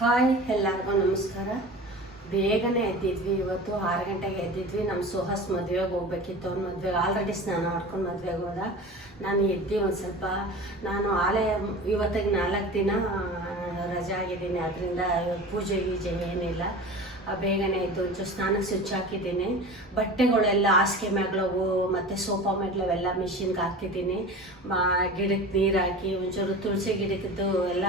Hi ಎಲ್ಲರಿಗೂ ನಮಸ್ಕಾರ. ಬೇಗನೆ ಎದ್ದಿದ್ವಿ. ಇವತ್ತು 6 ಗಂಟೆಗೆ ಎದ್ದಿದ್ವಿ. ನಮ್ಮ ಸುಹಾಸ್ ಮದುವೆಗೆ ಹೋಗ್ಬೇಕಿತ್ತು. ಅವ್ನ ಮದುವೆಗೆ ಆಲ್ರೆಡಿ ಸ್ನಾನ ಮಾಡ್ಕೊಂಡು ಮದುವೆಗೆ ಹೋದ. ನಾನು ಎದ್ದು ಒಂದು ಸ್ವಲ್ಪ ಇವತ್ತಿಗೆ 4 ದಿನ ರಜೆ ಆಗಿದ್ದೀನಿ. ಅದರಿಂದ ಪೂಜೆ ಗೀಜೆ ಏನಿಲ್ಲ. ಬೇಗನೆ ಎದ್ದು ಒಂಚೂರು ಸ್ನಾನಕ್ಕೆ ಸ್ವಿಚ್ ಹಾಕಿದ್ದೀನಿ. ಬಟ್ಟೆಗಳೆಲ್ಲ ಹಾಸಿಗೆ ಮ್ಯಾಗ್ಲವು ಮತ್ತು ಸೋಫಾ ಮ್ಯಾಗ್ಲವೆಲ್ಲ ಮಿಷಿನ್ಗೆ ಹಾಕಿದ್ದೀನಿ. ಗಿಡಕ್ಕೆ ನೀರು ಹಾಕಿ ಒಂಚೂರು ತುಳಸಿ ಗಿಡಕ್ಕದ್ದು ಎಲ್ಲ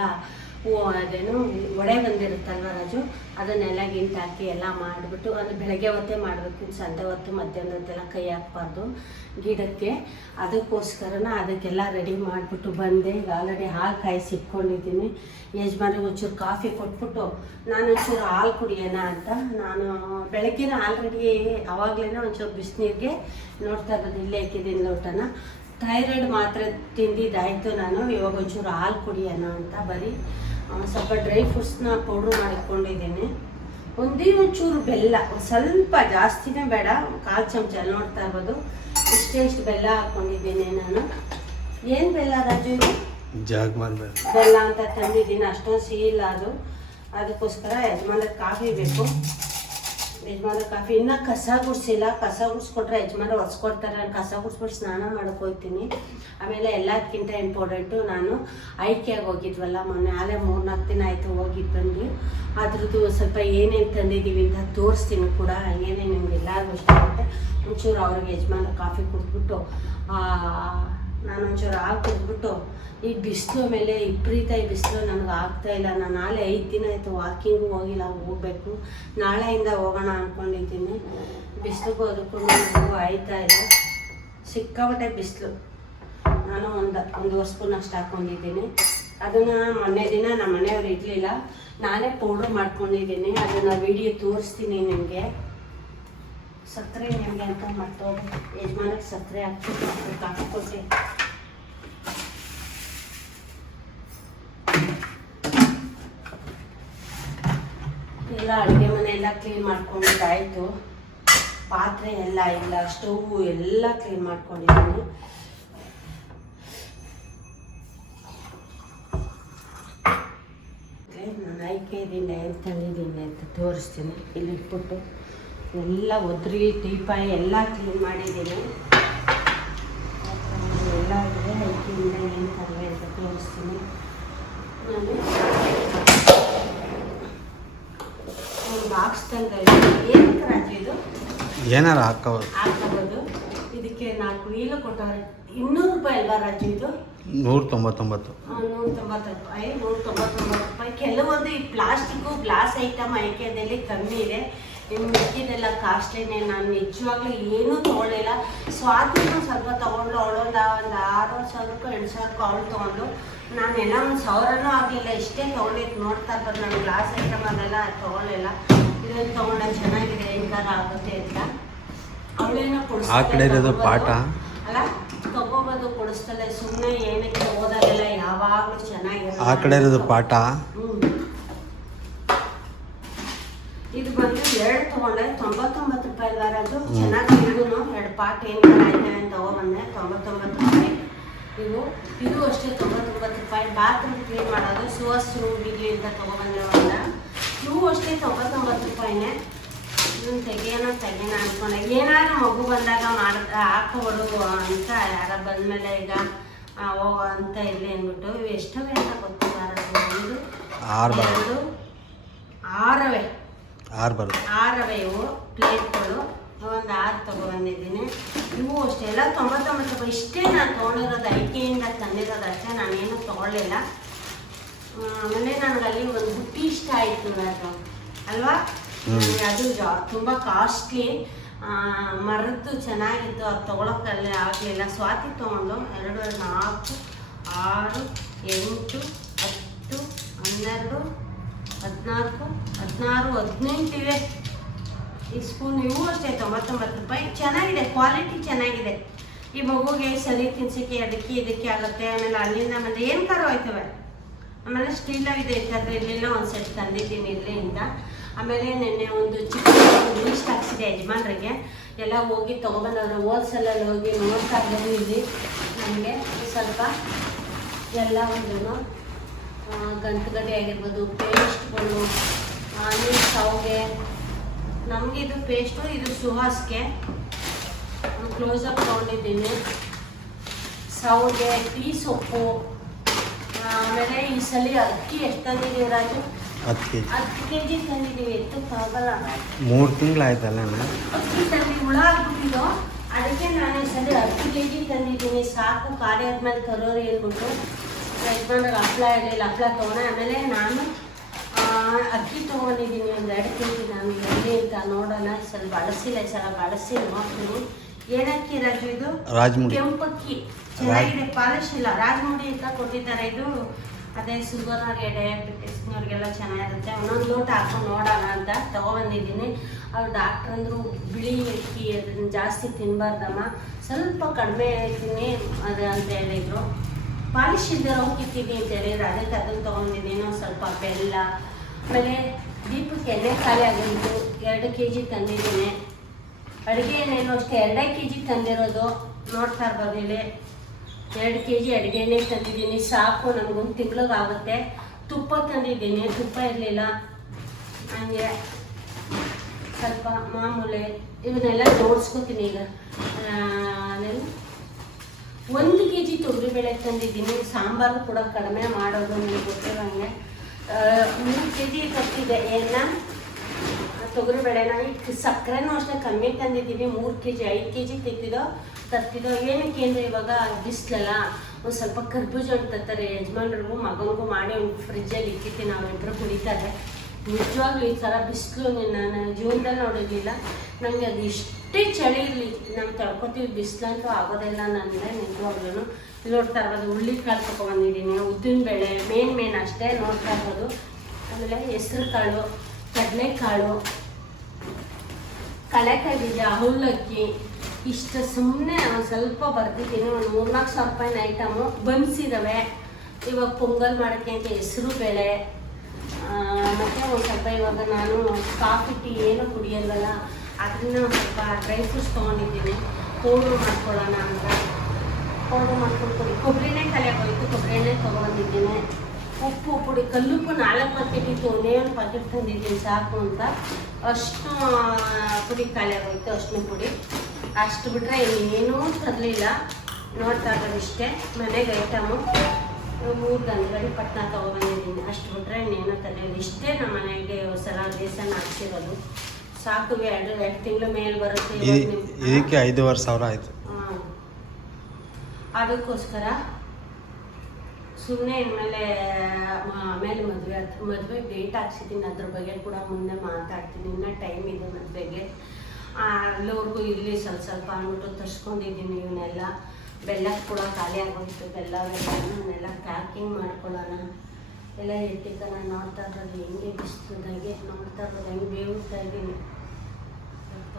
ಅದೇನು ಒಡೆ ಬಂದಿರುತ್ತಲ್ವ ರಾಜು, ಅದನ್ನೆಲ್ಲ ಗಿಂಟು ಹಾಕಿ ಎಲ್ಲ ಮಾಡಿಬಿಟ್ಟು ಅದು ಬೆಳಗ್ಗೆ ಹೊತ್ತೇ ಮಾಡಬೇಕು. ಸಂಜೆ ಹೊತ್ತು ಮಧ್ಯಾಹ್ನ ಹೊತ್ತೆಲ್ಲ ಕೈ ಹಾಕ್ಬಾರ್ದು ಗಿಡಕ್ಕೆ. ಅದಕ್ಕೆಲ್ಲ ರೆಡಿ ಮಾಡಿಬಿಟ್ಟು ಬಂದೆ. ಈಗ ಆಲ್ರೆಡಿ ಹಾಲು ಕಾಯಿಸಿ ಇಟ್ಕೊಂಡಿದ್ದೀನಿ. ಯಜಮಾನ್ರಿಗೆ ಒಂಚೂರು ಕಾಫಿ ಕೊಟ್ಬಿಟ್ಟು ನಾನು ಒಂಚೂರು ಹಾಲು ಕುಡಿಯೋಣ ಅಂತ ನಾನು ಬೆಳಗ್ಗೆನ ಆಲ್ರೆಡಿ ಆವಾಗಲೇ ಒಂಚೂರು ಬಿಸಿನೀರಿಗೆ ನೋಡ್ತಾ ಇರೋದು ಇಲ್ಲೇ ಇಕ್ಕಿದ್ದೀನಿ ಲೋಟನ. ಥೈರಾಯ್ಡ್ ಮಾತ್ರೆ ತಿಂದಿದ್ದಾಯಿತು. ನಾನು ಇವಾಗ ಒಂಚೂರು ಹಾಲು ಕುಡಿಯೋಣ ಅಂತ ಬರೀ ಸ್ವಲ್ಪ ಡ್ರೈ ಫ್ರೂಟ್ಸ್ನ ಪೌಡ್ರ್ ಮಾಡಿಟ್ಕೊಂಡಿದ್ದೀನಿ. ಒಂಚೂರು ಬೆಲ್ಲ, ಸ್ವಲ್ಪ ಜಾಸ್ತಿನೇ ಬೇಡ, 1/4 ಚಮಚ ನೋಡ್ತಾ ಇರ್ಬೋದು. ಇಷ್ಟು ಬೆಲ್ಲ ಹಾಕ್ಕೊಂಡಿದ್ದೀನಿ ನಾನು. ಏನು ಬೆಲ್ಲ ರಾಜು? ಇದು ಜಾಗ್ವಾನ್ ಬೆಲ್ಲ ಅಂತ ತಂದಿದ್ದೀನಿ. ಅಷ್ಟೊಂದು ಸಿಹಿ ಇಲ್ಲ ಅದು. ಅದಕ್ಕೋಸ್ಕರ ಯಜಮಾನ್ರಿಗೆ ಕಾಫಿ ಬೇಕು. ಯಜಮಾನ್ರ ಕಾಫಿ ಇನ್ನೂ ಕಸ ಗುಡಿಸಿಲ್ಲ. ಕಸ ಗುಡಿಸ್ಕೊಟ್ರೆ ಯಜಮಾನ್ರು ಒರೆಸ್ಕೊಡ್ತಾರೆ. ನಾನು ಕಸ ಗುಡಿಸ್ಬಿಟ್ಟು ಸ್ನಾನ ಮಾಡೋಕೆ ಹೋಗ್ತೀನಿ. ಆಮೇಲೆ ಎಲ್ಲದಕ್ಕಿಂತ ಇಂಪಾರ್ಟೆಂಟು, ನಾನು ಐಕ್ಯಾಗಿ ಹೋಗಿದ್ವಲ್ಲ ಮೊನ್ನೆ, 3-4 ದಿನ ಆಯಿತು ಹೋಗಿದ್ದು ಬಂದು. ಅದ್ರದ್ದು ಸ್ವಲ್ಪ ಏನೇನು ತಂದಿದ್ದೀವಿ ಅಂತ ತೋರಿಸ್ತೀನಿ ಕೂಡ. ಹಂಗೇನೆ ನಿಮ್ಗೆ ಎಲ್ಲರಿಗೂ ಇಷ್ಟ ಆಗುತ್ತೆ. ಒಂಚೂರು ಅವ್ರಿಗೆ ಯಜಮಾನ್ರ ಕಾಫಿ ಕುಡಿದ್ಬಿಟ್ಟು ನಾನು ಒಂಚೂರು ಹಾಲು ಕುಡಿದ್ಬಿಟ್ಟು, ಈ ಬಿಸಿಲು ಮೇಲೆ ವಿಪರೀತ ಬಿಸಿಲು ನನಗೆ ಆಗ್ತಾಯಿಲ್ಲ. ನಾನು 5 ದಿನ ಆಯಿತು ವಾಕಿಂಗು ಹೋಗಿಲ್ಲ, ಹೋಗಬೇಕು. ನಾಳೆಯಿಂದ ಹೋಗೋಣ ಅಂದ್ಕೊಂಡಿದ್ದೀನಿ. ಬಿಸಿಲಿಗೂ ಅದಕ್ಕೂ ಆಯ್ತಾ ಇಲ್ಲ, ಸಿಕ್ಕಾಬಟ್ಟೆ ಬಿಸಿಲು. ನಾನು ಒಂದು ಸ್ಪೂನ್ ಅಷ್ಟು ಹಾಕ್ಕೊಂಡಿದ್ದೀನಿ. ಅದನ್ನು ಮೊನ್ನೆ ದಿನ ನಮ್ಮ ಮನೆಯವ್ರು ಇರಲಿಲ್ಲ, ನಾನೇ ಪೌಡ್ರ್ ಮಾಡ್ಕೊಂಡಿದ್ದೀನಿ. ಅದನ್ನು ವಿಡಿಯೋ ತೋರಿಸ್ತೀನಿ ನಿಮಗೆ. ಸಕ್ಕರೆ ನಿಮಗೆ ಅಂತ ಮರ್ತೋಗಿ ಯಜಮಾನಕ್ಕೆ ಸಕ್ಕರೆ ಹಾಕ್ಬಿಟ್ಟು ಕಾಫಿ ಕೊಟ್ಟು ಎಲ್ಲ ಅಡುಗೆ ಮನೆ ಎಲ್ಲ ಕ್ಲೀನ್ ಮಾಡ್ಕೊಂಡಿದ್ದಾಯಿತು. ಪಾತ್ರೆ ಎಲ್ಲ ಇಲ್ಲ, ಸ್ಟವ್ ಎಲ್ಲ ಕ್ಲೀನ್ ಮಾಡ್ಕೊಂಡಿದ್ದೀನಿ. ನಾನು ಐಕೆದಿಂದ ಏನು ತಂದಿದ್ದೀನಿ ಅಂತ ತೋರಿಸ್ತೀನಿ. ಇಲ್ಲಿ ಇಟ್ಬಿಟ್ಟು ಎಲ್ಲ ಒದ್ರಿ ಟೀಪಾಯಿ ಎಲ್ಲ ಕ್ಲೀನ್ ಮಾಡಿದ್ದೀನಿ. ಎಲ್ಲ ಇದೆ. ಐಕೆಯಿಂದ ಏನು ತಂದೆ ಅಂತ ತೋರಿಸ್ತೀನಿ. ನಾನು ಒಂದು ಬಾಕ್ಸ್ ತಂದೆ. ಏನಕ್ಕೆ ರಾಜು ಇದು? ಏನಾರು ಹಾಕೋದು. ಇದಕ್ಕೆ 4 ವೀಲು ಕೊಟ್ಟವ್ರೆ. 200 ರೂಪಾಯಿ ಅಲ್ವಾ ರಾಜು ಇದು? 199. 199 ರೂಪಾಯಿ. 199 ರೂಪಾಯಿ. ಕೆಲವೊಂದು ಈ ಪ್ಲಾಸ್ಟಿಕ್ಕು ಗ್ಲಾಸ್ ಐಟಮ್ ಐಕ್ಯದಲ್ಲಿ ಕಮ್ಮಿ ಇದೆ. ಇನ್ನು ಮಿಕ್ಕಿದೆಲ್ಲ ಕಾಸ್ಟ್ಲಿನೇ. ನಾನು ನಿಜವಾಗ್ಲೂ ಏನೂ ತೊಗೊಳ್ಳಿಲ್ಲ. ಸ್ವಾತಿನೂ ಸ್ವಲ್ಪ ತೊಗೊಂಡು ಅವಳೊಂದು 6,000 ರೂಪಾಯಿ 7,000 ಅವಳು ತೊಗೊಂಡು, ನಾನೆಲ್ಲ 1,000ನೂ ಆಗಲಿಲ್ಲ. ಇಷ್ಟೇ ತೊಗೊಂಡಿದ್ದು. ನೋಡ್ತಾ ಇರ್ಬೋದು ನಾನು ಗ್ಲಾಸ್ ಐಟಮ್ ಅದೆಲ್ಲ ತೊಗೊಳ್ಳಿಲ್ಲ. ಇದನ್ನು ತೊಗೊಂಡ ಚೆನ್ನಾಗಿದೆ, ಹೆಂಗಾರ ಆಗುತ್ತೆ ಅಂತ. ಅವಳೇನೋ ಕೊಡಿಸ್ತಾ ಪಾಠ ಅಲ್ಲ, ತಗೋಬೋದು, ಕೊಡಿಸ್ತಲ್ಲ. ಸುಮ್ಮನೆ ಏನಕ್ಕೆ ಓದಾಗೆಲ್ಲ ಯಾವಾಗಲೂ ಚೆನ್ನಾಗಿರುತ್ತೆ. ಆ ಕಡೆ ಇರೋದು ಪಾಠ. ಇದು ಬಂದು 2 ತೊಗೊಂಡೆ. 99 ರೂಪಾಯಿ ಅಲ್ವಾ ರಾಜು? ಚೆನ್ನಾಗಿ ಇದೂ 2 ಪಾಟ್ ಏನು ಆಯ್ತವೆ ಅಂತ ತೊಗೊಬಂದೆ. 99 ರೂಪಾಯಿ. ಇದು ಅಷ್ಟೇ 99 ರೂಪಾಯಿ. ಬಾತ್ರೂಮ್ ಕ್ಲೀನ್ ಮಾಡೋದು ಸುವಾಸ್ ಇರಲಿ ಅಂತ ತೊಗೊಬಂದೆ ಒಂದ. ಇವು ಅಷ್ಟೇ 99 ರೂಪಾಯಿನೇ. ಇದನ್ನು ತೆಗಿಯೋಣ ಅನ್ಕೊಂಡೆ. ಏನಾದ್ರು ಮಗು ಬಂದಾಗ ಹಾಕೋಬಿಡು ಅಂತ ಯಾರ ಬಂದಮೇಲೆ ಈಗ ಹೋಗೋ ಅಂತ ಇರಲಿ ಅಂದ್ಬಿಟ್ಟು. ಇವು ಎಷ್ಟವೆ ಅಂತ ಗೊತ್ತಿಲ್ಲ. 6 ಇವು ಪ್ಲೇಟ್ಗಳು. ಒಂದು 6 ತೊಗೊಬಂದಿದ್ದೀನಿ. ಇವು ಅಷ್ಟೇ ಎಲ್ಲ 99 ರೂಪಾಯಿ. ಇಷ್ಟೇ ನಾನು ತೊಗೊಂಡಿರೋದು. ಐಕೆಯಿಂದ ತಂದಿರೋದು ಅಷ್ಟೇ, ನಾನೇನು ತೊಗೊಳ್ಳಿಲ್ಲ. ಆಮೇಲೆ ನನಗಲ್ಲಿ ಒಂದು ಬುಟ್ಟಿ ಇಷ್ಟ ಆಯಿತು ಅದು ಅಲ್ವಾ. ಅದು ತುಂಬ ಕಾಸ್ಟ್ಲಿ, ಮರದ್ದು ಚೆನ್ನಾಗಿತ್ತು. ಅದು ತೊಗೊಳಕ್ಕಲ್ಲೇ ಆಗಲಿಲ್ಲ. ಸ್ವಾತಿ ತೊಗೊಂಡು 2, 4, 6, 8, 10, 12, 14, 16, 18 ಇವೆ ಈ ಸ್ಪೂನ್. ಇವು ಅಷ್ಟೇ 99 ರೂಪಾಯಿ. ಚೆನ್ನಾಗಿದೆ, ಕ್ವಾಲಿಟಿ ಚೆನ್ನಾಗಿದೆ. ಈ ಮಗುಗೆ ಸರಿ ತಿನ್ಸೋಕ್ಕೆ ಇದಕ್ಕೆ ಆಗುತ್ತೆ. ಆಮೇಲೆ ಅಲ್ಲಿಂದ ಆಮೇಲೆ ಏನು ಕಾರು ಹೋಯ್ತವೆ. ಆಮೇಲೆ ಸ್ಟೀಲಾಗಿದೆ ಇರ್ತದೆ. ಇರಲಿಲ್ಲ, ಒಂದು ಸೆಟ್ ತಂದಿದ್ದೀನಿ ಇಲ್ಲಿಂದ. ಆಮೇಲೆ ನಿನ್ನೆ ಒಂದು ಚಿಕ್ಕ ಲೀಸ್ಟ್ ಹಾಕ್ಸಿದೆ ಯಜಮಾನ್ರಿಗೆ. ಎಲ್ಲ ಹೋಗಿ ತೊಗೊಬಂದವ್ರೆ. ಹೋಲ್ಸೇಲಲ್ಲಿ ಹೋಗಿ ನೋಡ್ತಾ ಇದ್ದೀನಿ. ಇಲ್ಲಿ ನನಗೆ ಸ್ವಲ್ಪ ಎಲ್ಲ ಒಂದು ಗಂಟುಗಡ್ಡೆ ಆಗಿರ್ಬೋದು, ಪೇಸ್ಟ್ಗಳು, ನೀರು ಶಾವಿಗೆ. ನಮಗೆ ಇದು ಪೇಸ್ಟು, ಇದು ಸುಹಾಸ್ಗೆ ಕ್ಲೋಸಪ್ ತೊಗೊಂಡಿದ್ದೀನಿ. ಶಾವಿಗೆ, ಟೀ ಸೊಪ್ಪು, ಆಮೇಲೆ ಈ ಸಲ ಅಕ್ಕಿ ಎಷ್ಟು ತಂದಿದ್ದೀವಿ ರಾಜು? 10 kg ತಂದಿದ್ದೀವಿ. ಎತ್ತಕ್ಕಾಗಲ್ಲ, 3 ತಿಂಗಳಾಯ್ತಲ್ಲ. ಅಕ್ಕಿ ತಂದು ಹುಳ ಆಗ್ಬಿಟ್ಟಿದ್ದು, ಅದಕ್ಕೆ ನಾನು ಈ ಸಲ 10 kg ತಂದಿದ್ದೀನಿ. ಸಾಕು, ಖಾಲಿ ಆದ್ಮೇಲೆ ತರೋರಿ ಹೇಳ್ಬಿಟ್ಟು ಯಜಮಾನ್ರಿಗೆ ಹಪ್ಪಳ ಇರಲಿಲ್ಲ, ಹಪ್ಪಳ ತೊಗೊಂಡೆ. ಆಮೇಲೆ ನಾನು ಅಕ್ಕಿ ತೊಗೊಂಡಿದ್ದೀನಿ ಒಂದು 2 kg. ನಾನು ಎಲ್ಲಿ ಅಂತ ನೋಡೋಣ, ಸ್ವಲ್ಪ ಬಳಸಿಲ್ಲ, ಈ ಸಲ ಬಳಸಿ ನೋಡ್ತೀನಿ. ಏನಕ್ಕಿ ರಾಜು? ಇದು ರಾಜಮುಡಿ ಕೆಂಪಕ್ಕಿ, ಚೆನ್ನಾಗಿದೆ, ಪಾಲಿಶ್ ಇಲ್ಲ. ರಾಜಮುಡಿ ಅಂತ ಕೊಟ್ಟಿದ್ದಾರೆ. ಇದು ಅದೇ ಶುಗರ್ನವ್ರಿಗೆ, ಡಯಾಬಿಟಿಸ್ನವ್ರಿಗೆಲ್ಲ ಚೆನ್ನಾಗಿರುತ್ತೆ. ಒಂದೊಂದು ಲೋಟ ಹಾಕೊಂಡು ನೋಡೋಣ ಅಂತ ತೊಗೊಬಂದಿದ್ದೀನಿ. ಅವ್ರು ಡಾಕ್ಟ್ರ್ ಅಂದರು ಬಿಳಿ ಅಕ್ಕಿ ಅದನ್ನು ಜಾಸ್ತಿ ತಿನ್ನಬಾರ್ದಮ್ಮ, ಸ್ವಲ್ಪ ಕಡಿಮೆ ತಿನ್ನಿ ಅದು ಅಂತ ಹೇಳಿದರು. ಪಾಲಿಶ್ ಇದ್ದರೆ ಹೋಗಿತ್ತೀನಿ ಅಂತ ಹೇಳಿದ್ರು. ಅದಕ್ಕೆ ಅದನ್ನು ತೊಗೊಂಡಿದ್ದೀನಿ. ಸ್ವಲ್ಪ ಬೆಲ್ಲ, ಆಮೇಲೆ ದೀಪಕ್ಕೆ ಎಣ್ಣೆ ಖಾಲಿ ಆಗಿದ್ದು 2 kg ತಂದಿದ್ದೀನಿ. ಅಡುಗೆ ಏನೇನು ಅಷ್ಟೇ 2 kg ತಂದಿರೋದು. ನೋಡ್ತಾ ಇರ್ಬೋದು ಇಲ್ಲಿ 2 kg ಅಡುಗೆ ಎಣ್ಣೆ ತಂದಿದ್ದೀನಿ. ಸಾಕು, ನನಗೊಂದು ತಿಂಗಳಿಗಾಗುತ್ತೆ. ತುಪ್ಪ ತಂದಿದ್ದೀನಿ, ತುಪ್ಪ ಇರಲಿಲ್ಲ. ಹಂಗೆ ಸ್ವಲ್ಪ ಮಾಮೂಲಿ ಇವನ್ನೆಲ್ಲ ಜೋಡಿಸ್ಕೊತೀನಿ. ಈಗ 1 kg ತೊಗರಿಬೇಳೆ ತಂದಿದ್ದೀನಿ. ಸಾಂಬಾರು ಕೂಡ ಕಡಿಮೆ ಮಾಡೋದು ನನಗೆ ಗೊತ್ತಿರೋಂಗೆ. 3 kg ತಪ್ಪಿದೆ ಎಣ್ಣೆ, ತೊಗರಿಬೇಳೆನ. ಈಗ ಸಕ್ಕರೆನೂ ಅಷ್ಟೇ ಕಮ್ಮಿ ತಂದಿದ್ದೀನಿ. 3 kg 5 kg ತರ್ತಿದ್ದೋ. ಏನಕ್ಕೆ ಅಂದರೆ ಇವಾಗ ಬಿಸಿಲಲ್ಲ, ಒಂದು ಸ್ವಲ್ಪ ಕರ್ಬೂಜ ಅಂತ ತರ್ತಾರೆ. ಯಜಮಾನ್ರಿಗೂ ಮಗನಿಗೂ ಮಾಡಿ ಒಂದು ಫ್ರಿಜ್ಜಲ್ಲಿ ಇಟ್ಟಿರ್ತೀನಿ, ಅವರಿಬ್ಬರು ಕುಡಿತಾರೆ. ನಿಜವಾಗ್ಲೂ ಈ ಥರ ಬಿಸಿಲು ನಾನು ಜೀವನದಲ್ಲಿ ನೋಡಿರಲಿಲ್ಲ. ನನಗೆ ಅದು ಇಷ್ಟೇ ಚಳಿ ಇರಲಿ, ನಾವು ತಡ್ಕೊತೀವಿ, ಬಿಸಿಲಂತೂ ಆಗೋದಿಲ್ಲ ನನಗೆ ನಿಜವಾಗ್ಲೂ. ಇಲ್ಲಿ ನೋಡ್ತಾ ಇರ್ಬೋದು, ಹುಳ್ಳಿಕಾಳು ತೊಗೊಬಂದಿದ್ದೀನಿ. ಉದ್ದಿನಬೇಳೆ ಮೇನ್ ಅಷ್ಟೇ ನೋಡ್ತಾ ಇರ್ಬೋದು. ಆಮೇಲೆ ಹೆಸ್ರು ಕಾಳು, ಕಡಲೆಕಾಳು, ಕಡಲೆಕಾಯಿ ಬೀಜ, ಅವಲಕ್ಕಿ, ಇಷ್ಟು ಸುಮ್ಮನೆ ಒಂದು ಸ್ವಲ್ಪ ಬರ್ತಿದ್ದೀನಿ. ಒಂದು 3-4 ಸಾವಿರ ರೂಪಾಯಿನ ಐಟಮು ಬನ್ಸಿದ್ದಾವೆ. ಇವಾಗ ಪೊಂಗಲ್ ಮಾಡೋಕ್ಕೆ ಅಂತ ಹೆಸರು ಬೇಳೆ, ಮತ್ತು ಒಂದು ಸ್ವಲ್ಪ ಇವಾಗ ನಾನು ಕಾಫಿ ಟೀ ಏನು ಕುಡಿಯಲ್ವಲ್ಲ, ಅದರಿಂದ ಒಂದು ಸ್ವಲ್ಪ ಡ್ರೈ ಫ್ರೂಟ್ಸ್ ತೊಗೊಂಡಿದ್ದೀನಿ. ಪೌಡ್ರ್ ಮಾಡ್ಕೊಳ್ಳೋಣ ಅಂತ ಪೌಡ್ರ್ ಮಾಡ್ಕೊಂಡು ಕೊಡಿ. ಕೊಬ್ಬರಿ ಎಣ್ಣೆ ಖಾಲಿಯಾಗೋಯ್ತು, ಕೊಬ್ಬರಿ ಎಣ್ಣೆ ತೊಗೊಂಡಿದ್ದೀನಿ. ಉಪ್ಪು ಪುಡಿ, ಕಲ್ಲುಪ್ಪು 4 ಪ್ಯಾಕೆಟ್ ಇತ್ತು, ಒಂದೇ ಒಂದು ಪ್ಯಾಕೆಟ್ ತಂದಿದ್ದೀನಿ ಸಾಕು ಅಂತ. ಅಷ್ಟು ಪುಡಿ ಖಾಲಿಯಾಗೋಯ್ತು, ಅಷ್ಟು ಪುಡಿ. ಅಷ್ಟು ಬಿಟ್ಟರೆ ಇನ್ನೇನೂ ತರಲಿಲ್ಲ. ನೋಡ್ತಾ ಇರೋದು ಇಷ್ಟೇ ಮನೆಗೆ ಐಟಮು. 3 ಗಂಟೆ ಪಟ್ನ ತೊಗೊಬಂದಿದ್ದೀನಿ. ಅಷ್ಟು ಬಿಟ್ಟರೆ ಇನ್ನೇನೋ ತರಲಿಲ್ಲ. ಇಷ್ಟೇ ನಮ್ಮ ಮನೆಗೆ ಸಲ ಬೇಸನ್ ಹಾಕ್ಸಿರೋದು. ಸಾಕು, 2 ತಿಂಗಳ ಮೇಲೆ ಬರುತ್ತೆ. ಇದಕ್ಕೆ 5,500 ಆಯಿತು. ಅದಕ್ಕೋಸ್ಕರ ಸುಮ್ಮನೆ ಇನ್ಮೇಲೆ ಆಮೇಲೆ ಮದುವೆ ಡೇಟ್ ಹಾಕ್ಸಿದ್ದೀನಿ. ಅದ್ರ ಬಗ್ಗೆ ಕೂಡ ಮುಂದೆ ಮಾತಾಡ್ತೀನಿ. ಇನ್ನೂ ಟೈಮ್ ಇದೆ ಮದುವೆಗೆ. ಅಲ್ಲಿವರೆಗೂ ಇಲ್ಲಿ ಸ್ವಲ್ಪ ಅಂದ್ಬಿಟ್ಟು ತರಿಸ್ಕೊಂಡಿದ್ದೀನಿ. ಇವನ್ನೆಲ್ಲ ಬೆಲ್ಲ ಕೂಡ ಖಾಲಿ ಆಗೋಯ್ತು. ಬೆಲ್ಲವೆಲ್ಲ ಪ್ಯಾಕಿಂಗ್ ಮಾಡ್ಕೊಳ್ಳೋಣ. ಎಲ್ಲ ಎತ್ತಿಕ ನಾನು ನೋಡ್ತಾ ಇರೋದು ಹೆಂಗೆ ಬಿಸಿದಾಗೆ ನೋಡ್ತಾ ಇರೋದು ಹೆಂಗೆ ಬೇವುತ್ತಾ ಇದ್ದೀನಿ. ಸ್ವಲ್ಪ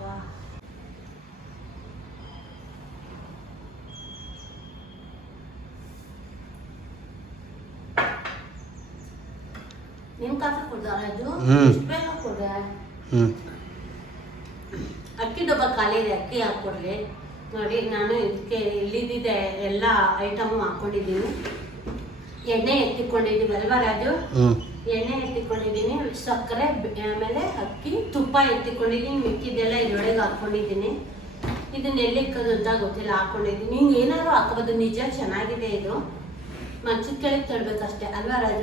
ನಿಮ್ಮ ಕಾಫಿ ಕೊಡ್ದಾರ ಅದು ಎಷ್ಟು ಬೇಗ ಕೊಡ. ಅಕ್ಕಿ ಡಬ್ಬ ಖಾಲಿ ಇದೆ, ಅಕ್ಕಿ ಹಾಕ್ಕೊಡ್ಲಿ. ನೋಡಿ, ನಾನು ಇದಕ್ಕೆ ಇಲ್ಲಿದ್ದಿದೆ ಎಲ್ಲ ಐಟಮು ಹಾಕ್ಕೊಂಡಿದ್ದೀನಿ. ಎಣ್ಣೆ ಎತ್ತಿಕೊಂಡಿದ್ದೀವಿ ಅಲ್ವಾ ರಾಜು? ಎಣ್ಣೆ ಎತ್ತಿಕೊಂಡಿದ್ದೀನಿ, ಸಕ್ಕರೆ, ಆಮೇಲೆ ಅಕ್ಕಿ, ತುಪ್ಪ ಎತ್ತಿಕೊಂಡಿದ್ದೀನಿ. ಮಿಕ್ಕಿದ್ದೆಲ್ಲ ಇದರೊಳಗೆ ಹಾಕ್ಕೊಂಡಿದ್ದೀನಿ. ಇದನ್ನ ಎಲ್ಲಿಕ್ಕದು ಅಂತ ಗೊತ್ತಿಲ್ಲ, ಹಾಕ್ಕೊಂಡಿದ್ದೀನಿ. ಹಿಂಗೆ ಏನಾದ್ರು ಹಾಕೋಬೋದು. ನಿಜ ಚೆನ್ನಾಗಿದೆ ಇದು. ಮಂಚದ ಕೆಳಗೆ ತಳ್ಬೇಕಷ್ಟೇ ಅಲ್ವಾ ರಾಜ?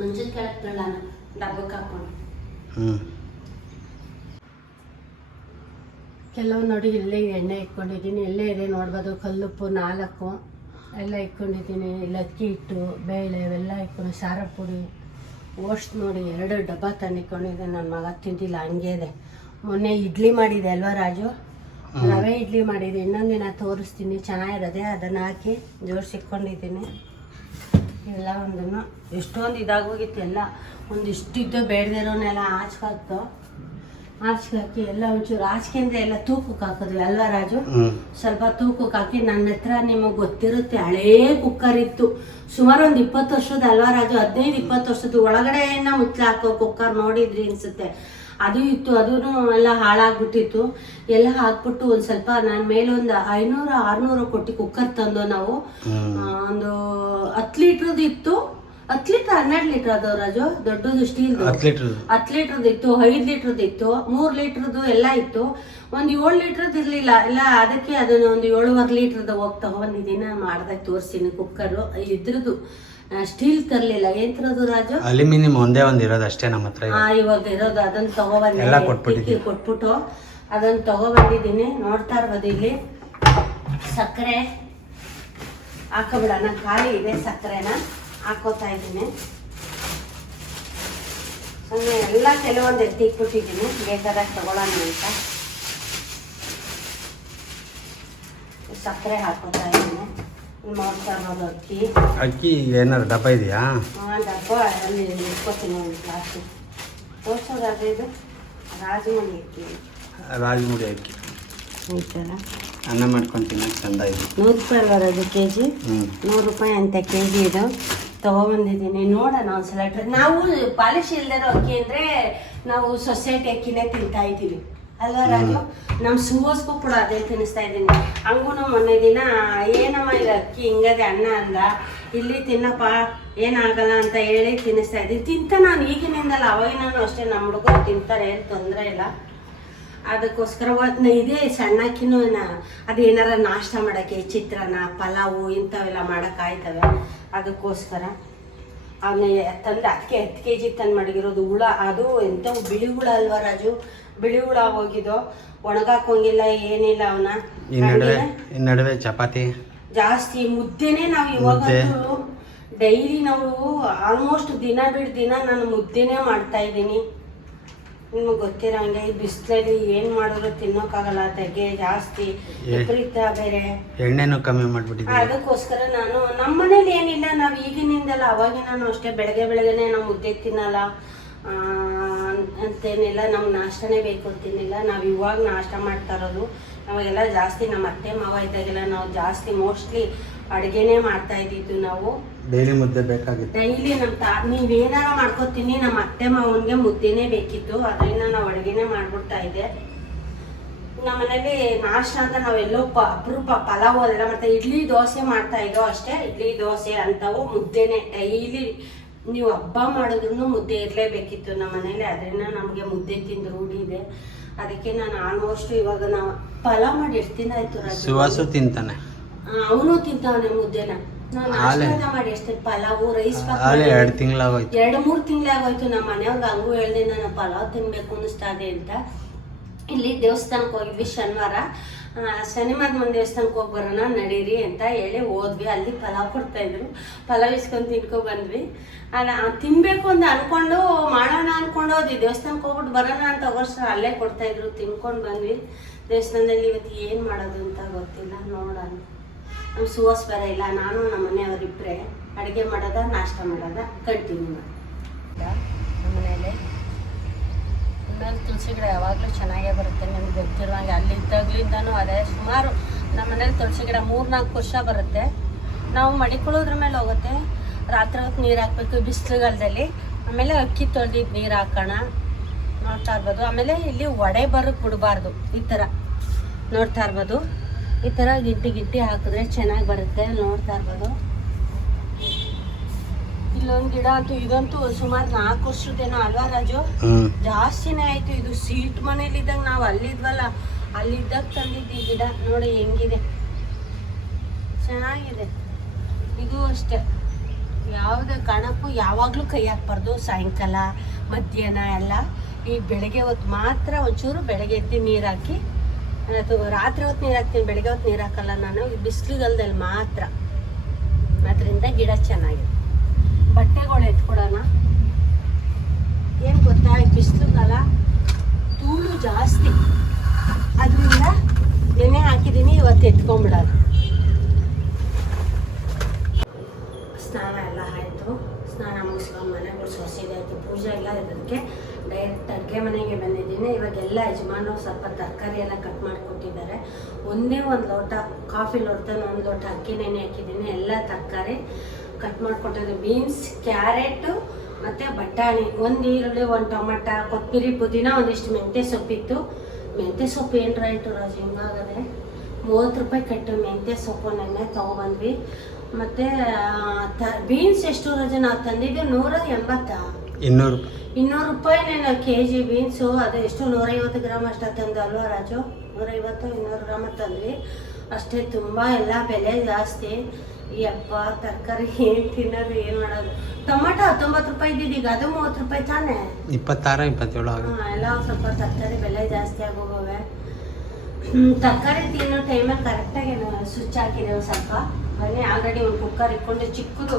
ಮಂಚದ ಕೆಳಗೆ ತಳ್ಳೋಣ, ಡಬ್ಬಕ್ಕೆ ಹಾಕ್ಕೊಂಡು. ಕೆಲವು ನೋಡಿ ಇಲ್ಲೇ ಎಣ್ಣೆ ಇಟ್ಕೊಂಡಿದ್ದೀನಿ. ಎಲ್ಲೇ ಇದೆ ನೋಡ್ಬೋದು. ಕಲ್ಲುಪ್ಪು 4 ಎಲ್ಲ ಇಟ್ಕೊಂಡಿದ್ದೀನಿ. ಇಲ್ಲಿ ಅಕ್ಕಿ ಹಿಟ್ಟು, ಬೇಳೆ ಇವೆಲ್ಲ ಇಟ್ಕೊಂಡು, ಸಾರ ಪುಡಿ, ಓಸ್ಟ್ ನೋಡಿ 2 ಡಬ್ಬ ತಂದಿಟ್ಕೊಂಡಿದ್ದೆ. ನನ್ನ ಮಗ ತಿಂತಿಲ್ಲ, ಹಂಗೆ ಇದೆ. ಮೊನ್ನೆ ಇಡ್ಲಿ ಮಾಡಿದೆ ಅಲ್ವಾ ರಾಜು? ರವೆ ಇಡ್ಲಿ ಮಾಡಿದೆ. ಇನ್ನೊಂದಿನ ತೋರಿಸ್ತೀನಿ, ಚೆನ್ನಾಗಿರೋದೆ. ಅದನ್ನು ಹಾಕಿ ಜೋಡಿಸಿಟ್ಕೊಂಡಿದ್ದೀನಿ. ಎಲ್ಲ ಒಂದನ್ನು ಎಷ್ಟೊಂದು ಇದಾಗೋಗಿತ್ತು. ಎಲ್ಲ ಒಂದಿಷ್ಟಿದ್ದು ಬೇಡದಿರೋನೆಲ್ಲ ಆಚ್ಕಾಕ್ತು. ಹಾಕಿ ಎಲ್ಲ ಒಂಚೂರು ಆಚಿಕೆ ಅಂದರೆ ಎಲ್ಲ ತೂಕಕ್ಕೆ ಹಾಕಿದ್ವಿ ಅಲ್ವಾ ರಾಜು? ಸ್ವಲ್ಪ ತೂಕಕ್ಕೆ ಹಾಕಿ. ನನ್ನ ಹತ್ರ ನಿಮಗೆ ಗೊತ್ತಿರುತ್ತೆ, ಹಳೇ ಕುಕ್ಕರ್ ಇತ್ತು. ಸುಮಾರು ಒಂದು 20 ವರ್ಷದ ಅಲ್ವಾ ರಾಜು? 15-20 ವರ್ಷದ. ಒಳಗಡೆ ಮುಚ್ಚಲ ಹಾಕೋ ಕುಕ್ಕರ್ ನೋಡಿದ್ರಿ ಅನ್ಸುತ್ತೆ. ಅದು ಇತ್ತು, ಅದೂ ಎಲ್ಲ ಹಾಳಾಗ್ಬಿಟ್ಟಿತ್ತು. ಎಲ್ಲ ಹಾಕ್ಬಿಟ್ಟು ಒಂದು ಸ್ವಲ್ಪ ನಾನು ಮೇಲೊಂದು 500-600 ಕೊಟ್ಟು ಕುಕ್ಕರ್ ತಂದು ನಾವು ಒಂದು 10 ಲೀಟ್ರದ್ದು ಇತ್ತು. 10 ಲೀಟ್ರ್ 12 ಲೀಟ್ರ್ ಅದು ರಾಜು, ದೊಡ್ಡದು ಸ್ಟೀಲ್ 10 ಲೀಟ್ರದ್ದು ಇತ್ತು, 5 ಲೀಟ್ರದ್ದು ಇತ್ತು, 3 ಲೀಟ್ರದ್ದು ಎಲ್ಲ ಇತ್ತು. ಒಂದು 7 ಲೀಟ್ರದ್ದು ಇರಲಿಲ್ಲ ಎಲ್ಲ. ಅದಕ್ಕೆ ಅದನ್ನು ಒಂದು 7.5 ಲೀಟ್ರದ್ದು ಹೋಗಿ ತಗೊಂಡಿದ್ದೀನಿ, ಮಾಡ್ದಾಗ ತೋರಿಸ್ತೀನಿ. ಕುಕ್ಕರು ಇದ್ರದ್ದು ಸ್ಟೀಲ್ ತರಲಿಲ್ಲ. ಏನ್ ತರೋದು ರಾಜು? ಅಲ್ಯೂಮಿನಿಯಂ ಒಂದೇ ಒಂದು ಇರೋದು ಅಷ್ಟೇ ನಮ್ಮ ಹತ್ರ ಇವಾಗ ಇರೋದು. ಅದನ್ನ ತಗೊಬಂದಿದ್ದೀನಿ, ಕೊಟ್ಬಿಟ್ಟು ಅದನ್ನ ತಗೊಬಂದಿದ್ದೀನಿ. ನೋಡ್ತಾ ಇರ್ಬೋದು ಇಲ್ಲಿ ಸಕ್ಕರೆ ಹಾಕೋಬಿಡೋಣ. ಖಾಲಿ ಇದೆ, ಸಕ್ಕರೆನ ಹಾಕೋತಾ ಇದ್ದೀನಿ. ಸುಮ್ಮನೆ ಎಲ್ಲ ಕೆಲವೊಂದು ಎತ್ತಿಕ್ಬಿಟ್ಟಿದ್ದೀನಿ, ಬೇಕಾದಾಗ ತಗೊಳ್ಳೋಣ ಅಂತ. ಸಕ್ಕರೆ ಹಾಕೋತಾ ಇದ್ದೀನಿ. ನೋಡ್ತಾ ಇರೋದು ಅಕ್ಕಿ ಏನಾರು ಡಬ್ಬ ಇದೆಯಾ? ಡಬ್ಬ ಅಲ್ಲಿ ಇಟ್ಕೋತೀನಿ ಒಂದು ಗ್ಲಾಸು. ತೋರ್ಸೋದಾದ್ರೆ ಇದು ರಾಜಮುಡಿ ಅಕ್ಕಿ ಈ ಥರ ಅನ್ನ ಮಾಡ್ಕೊಂಡು ಚಂದ ಇದೆ. 100 ರೂಪಾಯಿ ಅಲ್ವಾ ಅದು ಕೆಜಿ? 100 ರೂಪಾಯಿ ಅಂತ ಕೆಜಿ ಇದು ತಗೊಬಂದಿದ್ದೀನಿ. ನೋಡೋಣ ಒಂದ್ಸಲ ನಾವು ಪಾಲಿಶ್ ಇಲ್ದಿರೋ ಅಕ್ಕಿ ಅಂದರೆ ನಾವು ಸೊಸೈಟಿ ಅಕ್ಕಿನೇ ತಿಂತಾ ಇದ್ದೀವಿ ಅಲ್ವಾ ರಾಜು? ನಮ್ಮ ಸುವಸ್ಗೂ ಕೂಡ ಅದೇ ತಿನ್ನಿಸ್ತಾ ಇದ್ದೀನಿ. ಹಂಗೂ ಮೊನ್ನೆ ದಿನ ಏನಮ್ಮ ಇದು ಅಕ್ಕಿ ಹಿಂಗದೆ ಅನ್ನ ಅಂದ, ಇಲ್ಲಿ ತಿನ್ನಪ್ಪ ಏನಾಗಲ್ಲ ಅಂತ ಹೇಳಿ ತಿನ್ನಿಸ್ತಾ ಇದ್ದೀನಿ. ತಿಂತ ನಾನು ಈಗಿನಿಂದಲ್ಲ, ಅವಾಗಿನೂ ಅಷ್ಟೇ. ನಮ್ಮ ಹುಡುಗರು ತಿಂತಾರೆ, ಏನು ತೊಂದರೆ ಇಲ್ಲ. ಅದಕ್ಕೋಸ್ಕರ ಇದೇ ಸಣ್ಣ ಅಕ್ಕಿನೂ ಅದು ಏನಾರ ನಾಷ್ಟ ಮಾಡೋಕ್ಕೆ, ಚಿತ್ರಾನ್ನ, ಪಲಾವು ಇಂಥವೆಲ್ಲ ಮಾಡೋಕ್ಕಾಯ್ತವೆ. ಅದಕ್ಕೋಸ್ಕರ ಅವನ್ನ ತಂದು ಅದಕ್ಕೆ 10 kg ತಂದು ಮಡಗಿರೋದು. ಹುಳ ಅದು ಎಂಥವು ಬಿಳಿ ಹುಳ ಅಲ್ವಾ ರಾಜು? ಬಿಳಿ ಹುಳ ಹೋಗಿದ್ದು, ಒಣಗಾಕೋಂಗಿಲ್ಲ ಏನಿಲ್ಲ. ಅವನ್ನ ಈ ನಡುವೆ ಚಪಾತಿ ಜಾಸ್ತಿ, ಮುದ್ದೆನೇ ನಾವು ಇವಾಗಂತೂ ಡೈಲಿ ನಾವು ಆಲ್ಮೋಸ್ಟ್ ದಿನ ಬಿಟ್ಟು ದಿನ ನಾನು ಮುದ್ದೆನೇ ಮಾಡ್ತಾ ಇದ್ದೀನಿ. ನಿಮಗೆ ಗೊತ್ತಿರೋ ಹಂಗೆ ಈ ಬಿಸಿಲಲ್ಲಿ ಏನು ಮಾಡಿದ್ರು ತಿನ್ನೋಕ್ಕಾಗಲ್ಲ, ತೆಗೆ ಜಾಸ್ತಿ, ವಿಪರೀತ ಬೇರೆ, ಎಣ್ಣೆನೂ ಕಮ್ಮಿ ಮಾಡಿಬಿಟ್ಟಿದ್ದೆ. ಅದಕ್ಕೋಸ್ಕರ ನಾನು ನಮ್ಮ ಮನೇಲಿ ಏನಿಲ್ಲ, ನಾವು ಈಗಿನಿಂದಲ್ಲ ಅವಾಗಿನೂ ಅಷ್ಟೇ. ಬೆಳಗ್ಗೆನೇ ನಾವು ಮುದ್ದೆ ತಿನ್ನಲ್ಲ ಅಂತೇನಿಲ್ಲ, ನಮ್ಗೆ ನಾಷ್ಟನೇ ಬೇಕು ಅಂತಿನಿಲ್ಲ. ನಾವು ಇವಾಗ ನಾಷ್ಟ ಮಾಡ್ತಾ ಇರೋದು. ನಮಗೆಲ್ಲ ಜಾಸ್ತಿ ನಮ್ಮ ಅತ್ತೆ ಮಾವ ಇದ್ದಾಗೆಲ್ಲ ನಾವು ಜಾಸ್ತಿ ಮೋಸ್ಟ್ಲಿ ಅಡುಗೆನೇ ಮಾಡ್ತಾ ಇದ್ದಿದ್ದು. ನಾವು ಡೈಲಿ ಮುದ್ದೆ ಬೇಕಾಗಿತ್ತು. ಡೈಲಿ ನೀವೇನಾರ ಮಾಡ್ಕೊತೀನಿ, ನಮ್ಮ ಅತ್ತೆ ಮಾವನಿಗೆ ಮುದ್ದೆನೇ ಬೇಕಿತ್ತು. ಅದರಿಂದ ನಾವು ಅಡುಗೆನೇ ಮಾಡ್ಬಿಡ್ತಾ ಇದ್ದೆ. ನಮ್ಮ ಮನೇಲಿ ನಾಷ್ಟ ಅಂತ ನಾವೆಲ್ಲೋ ಅಪರೂಪ ಪಲಾವು ಅದೆಲ್ಲ ಮಾಡ್ತಾ, ಇಡ್ಲಿ ದೋಸೆ ಮಾಡ್ತಾ ಇದ್ದೋ ಅಷ್ಟೇ. ಇಡ್ಲಿ ದೋಸೆ ಅಂಥವು ಮುದ್ದೆನೇ ಡೈಲಿ. ನೀವು ಹಬ್ಬ ಮಾಡಿದ್ರು ಮುದ್ದೆ ಇರಲೇಬೇಕಿತ್ತು ನಮ್ಮ ಮನೇಲಿ. ಅದರಿಂದ ನಮಗೆ ಮುದ್ದೆ ತಿಂದು ರೂಢಿ ಇದೆ. ಅದಕ್ಕೆ ನಾನು ಆಲ್ಮೋಸ್ಟ್ ಇವಾಗ ನಾವು ಪಲಾವ್ ಮಾಡಿ ಎಷ್ಟು ದಿನ ಆಯ್ತು ಸುವಾಸು ತಿಂತಾನೆ, ಅವನು ತಿಂತಾವನೆ ಮುದ್ದೆನ. ನಾನು ನಾಷ್ಟ ಮಾಡಿ ಎಷ್ಟು ಪಲಾವು ರೈಸ್ 2 ತಿಂಗಳಾಗೋಯ್ತು, 2-3 ತಿಂಗಳಾಗೋಯ್ತು. ನಮ್ಮ ಮನೆಯವ್ರಿಗೆ ಹಂಗೂ ಹೇಳ್ದೆ, ನಾನು ಪಲಾವ್ ತಿನ್ಬೇಕು ಅನ್ನಿಸ್ತಾ ಇದೆ ಅಂತ. ಇಲ್ಲಿ ದೇವಸ್ಥಾನಕ್ಕೆ ಹೋಗಿದ್ವಿ ಶನಿವಾರ ಮುಂದೆ ದೇವಸ್ಥಾನಕ್ಕೆ ಹೋಗಿ ಬರೋಣ ನಡೀರಿ ಅಂತ ಹೇಳಿ ಹೋದ್ವಿ. ಅಲ್ಲಿ ಪಲಾವ್ ಕೊಡ್ತಾಯಿದ್ರು, ಪಲಾವ್ ಇಸ್ಕೊಂಡು ತಿನ್ಕೊ ಬಂದ್ವಿ. ತಿನ್ಬೇಕು ಅಂತ ಅನ್ಕೊಂಡು ಮಾಡೋಣ ಅನ್ಕೊಂಡು ಹೋದ್ವಿ. ದೇವಸ್ಥಾನಕ್ಕೆ ಹೋಗ್ಬಿಟ್ಟು ಬರೋಣ ಅಂತ ವರ್ಷ ಅಲ್ಲೇ ಕೊಡ್ತಾಯಿದ್ರು, ತಿನ್ಕೊಂಡು ಬಂದ್ವಿ. ದೇವಸ್ಥಾನದಲ್ಲಿ ಇವತ್ತು ಏನು ಮಾಡೋದು ಅಂತ ಗೊತ್ತಿಲ್ಲ, ನೋಡೋಣ. ನಮ್ಮ ಸುವಾಸ ಬೇರೆ ಇಲ್ಲ, ನಾನು ನಮ್ಮ ಮನೆಯವರಿಬ್ಬರೇ ಅಡುಗೆ ಮಾಡೋದ ನಾಷ್ಟ ಮಾಡೋದ ಕಂಟಿನ್ಯೂ ಮಾಡಿ. ನಮ್ಮ ಮನೇಲಿ ಮೇಲೆ ತುಳಸಿ ಗಿಡ ಯಾವಾಗಲೂ ಚೆನ್ನಾಗೇ ಬರುತ್ತೆ. ನಿಮ್ಗೆ ಗೊತ್ತಿರುವಂಗೆ ಅಲ್ಲಿದ್ದಾಗ್ಲಿಂದನೂ ಅದೇ. ಸುಮಾರು ನಮ್ಮ ಮನೇಲಿ ತುಳಸಿ ಗಿಡ 3-4 ವರ್ಷ ಬರುತ್ತೆ. ನಾವು ಮಡಿಕೊಳ್ಳೋದ್ರ ಮೇಲೆ ಹೋಗುತ್ತೆ. ರಾತ್ರಿ ಹೊತ್ತು ನೀರು ಹಾಕ್ಬೇಕು ಬಿಸಿಲುಗಾಲದಲ್ಲಿ. ಆಮೇಲೆ ಅಕ್ಕಿ ತೊಳೆದಿದ್ದು ನೀರು ಹಾಕೋಣ. ನೋಡ್ತಾ ಇರ್ಬೋದು. ಆಮೇಲೆ ಇಲ್ಲಿ ಒಡೆ ಬರೋಕ್ಕೆ ಬಿಡಬಾರ್ದು. ಈ ಥರ ನೋಡ್ತಾ ಇರ್ಬೋದು, ಈ ಥರ ಗಿಟ್ಟಿ ಹಾಕಿದ್ರೆ ಚೆನ್ನಾಗಿ ಬರುತ್ತೆ. ನೋಡ್ತಾ ಇರ್ಬೋದು. ಇಲ್ಲೊಂದು ಗಿಡ ಅಂತೂ ಇದಂತೂ ಸುಮಾರು 4 ವರ್ಷದ್ದೇನೋ ಅಲ್ವಾ ರಾಜು? ಜಾಸ್ತಿನೇ ಆಯ್ತು. ಇದು ಸೀಟ್ ಮನೇಲಿದ್ದಾಗ ನಾವು ಅಲ್ಲಿದ್ವಲ್ಲ, ಅಲ್ಲಿದ್ದಾಗ ತಂದಿದ್ದು ಈ ಗಿಡ. ನೋಡಿ ಹೆಂಗಿದೆ, ಚೆನ್ನಾಗಿದೆ. ಇದು ಅಷ್ಟೇ, ಯಾವುದೇ ಕಾರಣಕ್ಕೂ ಯಾವಾಗಲೂ ಕೈ ಹಾಕ್ಬಾರ್ದು. ಸಾಯಂಕಾಲ ಮಧ್ಯಾಹ್ನ ಎಲ್ಲ. ಈ ಬೆಳಗ್ಗೆ ಹೊತ್ತು ಮಾತ್ರ ಒಂಚೂರು ಬೆಳಗ್ಗೆ ಎದ್ದು ನೀರು ಹಾಕಿ, ಅಥವಾ ರಾತ್ರಿ ಹೊತ್ತು ನೀರು ಹಾಕ್ತೀನಿ, ಬೆಳಗ್ಗೆ ಹೊತ್ತು ನೀರು ಹಾಕಲ್ಲ ನಾನು. ಬಿಸಿಲುಗಾಲದಲ್ಲಿ ಮಾತ್ರ. ಅದರಿಂದ ಗಿಡ ಚೆನ್ನಾಗಿದೆ. ಬಟ್ಟೆಗಳು ಎತ್ಕೊಡೋಣ. ಏನು ಗೊತ್ತಾ, ಬಿಸಿಲುಗಾಲ ಧೂಳು ಜಾಸ್ತಿ, ಅದರಿಂದ ನೆನೆ ಹಾಕಿದ್ದೀನಿ. ಇವತ್ತು ಎತ್ಕೊಂಡ್ಬಿಡೋದು. ಸ್ನಾನ ಎಲ್ಲ ಆಯಿತು. ಸ್ನಾನ ಮುಗಿಸ್ಕೊಂಡು ಮನೆಗಳು ಸೊಸೆದಾಯಿತು, ಪೂಜೆ ಎಲ್ಲ ಇರೋದಕ್ಕೆ ಡೈರೆಕ್ಟ್ ಅಡುಗೆ ಮನೆಗೆ ಬಂದಿದ್ದೀನಿ. ಇವಾಗೆಲ್ಲ ಯಜಮಾನರು ಸ್ವಲ್ಪ ತರಕಾರಿ ಎಲ್ಲ ಕಟ್ ಮಾಡಿಕೊಟ್ಟಿದ್ದಾರೆ. ಒಂದೇ 1 ಲೋಟ ಕಾಫಿ ಲೋಟದಲ್ಲಿ 1 ಲೋಟ ಅಕ್ಕಿ ನೆನೆ ಹಾಕಿದ್ದೀನಿ. ಎಲ್ಲ ತರಕಾರಿ ಕಟ್ ಮಾಡಿಕೊಟ್ಟಿದ್ದು. ಬೀನ್ಸ್, ಕ್ಯಾರೆಟು, ಮತ್ತು ಬಟಾಣಿ, ಒಂದು ಈರುಳ್ಳಿ, ಒಂದು ಟೊಮಟ, ಕೊತ್ತಂಬರಿ, ಪುದೀನ, ಒಂದಿಷ್ಟು ಮೆಂತ್ಯ ಸೊಪ್ಪಿತ್ತು. ಮೆಂತ್ಯ ಸೊಪ್ಪು ಏನು ರೈಟು ರಾಜು ಹಿಂಗಾಗದೆ, 30 ರೂಪಾಯಿ ಕಟ್ಟು ಮೆಂತ್ಯ ಸೊಪ್ಪು ನೆನ್ನೆ ತೊಗೊಬಂದ್ವಿ. ಮತ್ತು ಬೀನ್ಸ್ ಎಷ್ಟು ರಾಜು ನಾವು ತಂದಿದ್ದು? 180. 200 ರೂಪಾಯಿ ನಾನು KG ಬೀನ್ಸು. ಅದು ಎಷ್ಟು 150 ಗ್ರಾಮ್ ಅಷ್ಟು ತಂದು ಅಲ್ವಾ ರಾಜು? 150-200 ಗ್ರಾಮ್ ತಂದ್ವಿ ಅಷ್ಟೇ. ತುಂಬ ಎಲ್ಲ ಬೆಲೆ ಜಾಸ್ತಿ. ಯಪ್ಪ ತರಕಾರಿ ಏನು ತಿನ್ನೋದು, ಏನು ಮಾಡೋದು? ಟೊಮಟೊ 19 ರೂಪಾಯಿ ಇದ್ದಿದ್ದೀಗ ಅದು 30 ರೂಪಾಯಿ ತಾನೇ? 26-27 ಎಲ್ಲ ಸ್ವಲ್ಪ ತರಕಾರಿ ಬೆಲೆ ಜಾಸ್ತಿ ಆಗೋಗವೆ. ತರಕಾರಿ ತಿನ್ನೋ ಟೈಮಲ್ಲಿ ಕರೆಕ್ಟಾಗಿ ಸ್ವಿಚ್ ಹಾಕಿದ್ದೇವೆ ಸ್ವಲ್ಪ. ಬನ್ನಿ ಆಲ್ರೆಡಿ ಒಂದು ಕುಕ್ಕರ್ ಇಟ್ಕೊಂಡು ಚಿಕ್ಕದು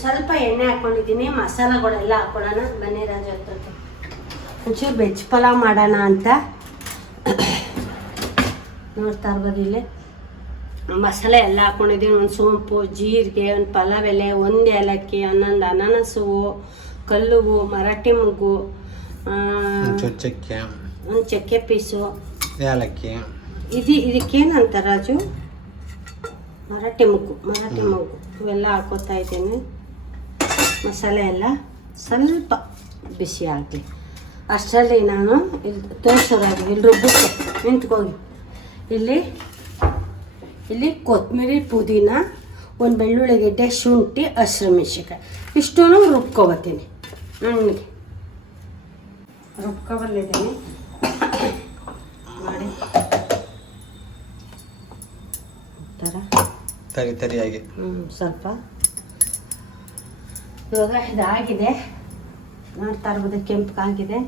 ಸ್ವಲ್ಪ ಎಣ್ಣೆ ಹಾಕ್ಕೊಂಡಿದ್ದೀನಿ. ಮಸಾಲೆಗಳೆಲ್ಲ ಹಾಕ್ಕೊಳ್ಳೋಣ ಬನ್ನಿ ರಾಜು ಹತ್ರ. ಒಂಚೂರು ವೆಜ್ ಪಲಾವ್ ಮಾಡೋಣ ಅಂತ ನೋಡ್ತಾ ಇರ್ಬೋದು. ಇಲ್ಲಿ ಮಸಾಲೆ ಎಲ್ಲ ಹಾಕ್ಕೊಂಡಿದ್ದೀನಿ. ಒಂದು ಸೋಂಪು, ಜೀರಿಗೆ, ಒಂದು ಪಲಾವ್ ಎಲೆ, ಒಂದು ಏಲಕ್ಕಿ, 11 ಅನಾನಸು, ಕಲ್ಲುವು, ಮರಾಠಿ ಮೊಗ್ಗು, ಒಂದು ಚಕ್ಕೆ ಪೀಸು, ಏಲಕ್ಕಿ. ಇದಕ್ಕೇನಂತ ರಾಜು? ಮರಾಠಿ ಮೊಗ್ಗು ಇವೆಲ್ಲ ಹಾಕೋತಾ ಇದ್ದೀನಿ. ಮಸಾಲೆ ಎಲ್ಲ ಸ್ವಲ್ಪ ಬಿಸಿ ಆಗಲಿ ಅಷ್ಟರಲ್ಲಿ ನಾನು ಇಲ್ಲಿ ತೋರಿಸೋರಾಗಿ ಇಲ್ಲಿ ರುಬ್ಬಕ್ಕೆ ನಿಂತ್ಕೋಗಿ. ಇಲ್ಲಿ ಕೊತ್ತಂಬರಿ, ಪುದೀನ, ಒಂದು ಬೆಳ್ಳುಳ್ಳಿ ಗೆಡ್ಡೆ, ಶುಂಠಿ, ಹಸಿರು ಮೆಣಸಿನ್ಕಾಯಿ ಇಷ್ಟೂ ರುಬ್ಕೊಬತ್ತೀನಿ. ನನಗೆ ರುಬ್ಕೊಬಲ್ಲಿದ್ದೀನಿ ಮಾಡಿ ತರಿಯಾಗಿ ಸ್ವಲ್ಪ. ಇವಾಗ ಇದಾಗಿದೆ ನೋಡ್ತಾ ಇರ್ಬೋದು, ಕೆಂಪಗಾಗಿದೆ.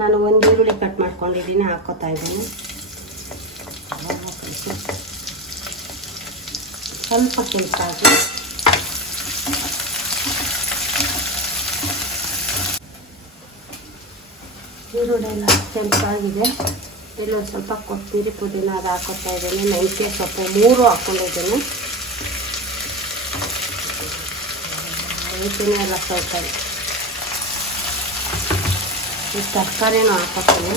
ನಾನು ಒಂದು ಈರುಳ್ಳಿ ಕಟ್ ಮಾಡ್ಕೊಂಡಿದ್ದೀನಿ, ಹಾಕೋತಾ ಇದ್ದೀನಿ. ಸ್ವಲ್ಪ ಕೆಂಪಾಗಿ ಈರುಳ್ಳಿ ಎಲ್ಲ ಕೆಂಪಾಗಿದೆ. ಇಲ್ಲೊಂದು ಸ್ವಲ್ಪ ಕೊತ್ತಂಬರಿ, ಪುದೀನ ಅದು ಹಾಕೋತಾ ಇದ್ದೀನಿ. ಮೆಂತ್ಯ ಸೊಪ್ಪು 3 ಹಾಕ್ಕೊಂಡಿದ್ದೀನಿ. ಇದನ್ನೇ ಎಲ್ಲ ಸ್ವಲ್ಪ ಈ ತರಕಾರಿನೂ ಹಾಕೋತೀನಿ.